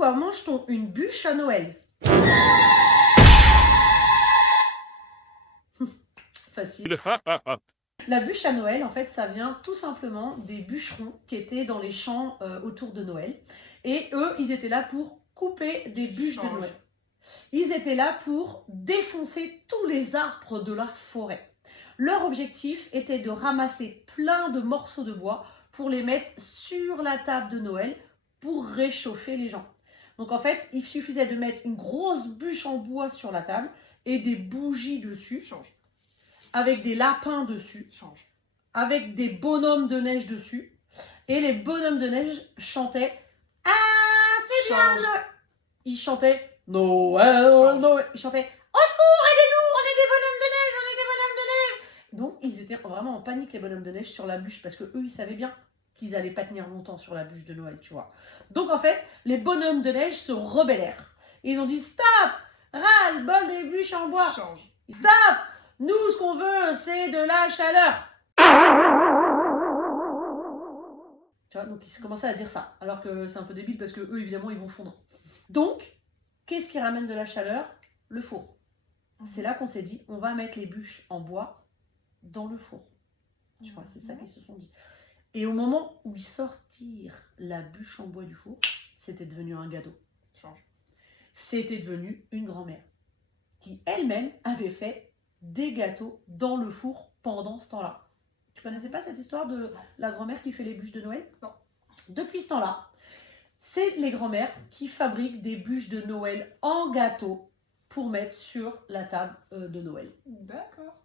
Pourquoi mange-t-on une bûche à Noël? Facile. La bûche à Noël, en fait, ça vient tout simplement des bûcherons qui étaient dans les champs autour de Noël. Et eux, ils étaient là pour couper des bûches de Noël. Ils étaient là pour défoncer tous les arbres de la forêt. Leur objectif était de ramasser plein de morceaux de bois pour les mettre sur la table de Noël pour réchauffer les gens. Donc en fait, il suffisait de mettre une grosse bûche en bois sur la table et des bougies dessus, avec des lapins dessus, avec des bonhommes de neige dessus. Et les bonhommes de neige chantaient « Ah, c'est bien Noël !» Ils chantaient « Noël, Noël !» Ils chantaient « Au secours, aidez-nous, on est des bonhommes de neige, on est des bonhommes de neige !» Donc ils étaient vraiment en panique, les bonhommes de neige, sur la bûche, parce que eux, ils savaient bien qu'ils n'allaient pas tenir longtemps sur la bûche de Noël, tu vois. Donc en fait, les bonhommes de neige se rebellèrent. Et ils ont dit « Stop, ras-le-bol des bûches en bois. Stop, nous, ce qu'on veut, c'est de la chaleur. » Tu vois, donc ils commençaient à dire ça, alors que c'est un peu débile parce que eux, évidemment, ils vont fondre. Donc, qu'est-ce qui ramène de la chaleur? Le four. C'est là qu'on s'est dit, on va mettre les bûches en bois dans le four. Tu vois, c'est ça qu'ils se sont dit. Et au moment où ils sortirent la bûche en bois du four, c'était devenu un gâteau. C'était devenu une grand-mère qui elle-même avait fait des gâteaux dans le four pendant ce temps-là. Tu connaissais pas cette histoire de la grand-mère qui fait les bûches de Noël? Non. Depuis ce temps-là, c'est les grand-mères qui fabriquent des bûches de Noël en gâteau pour mettre sur la table de Noël. D'accord.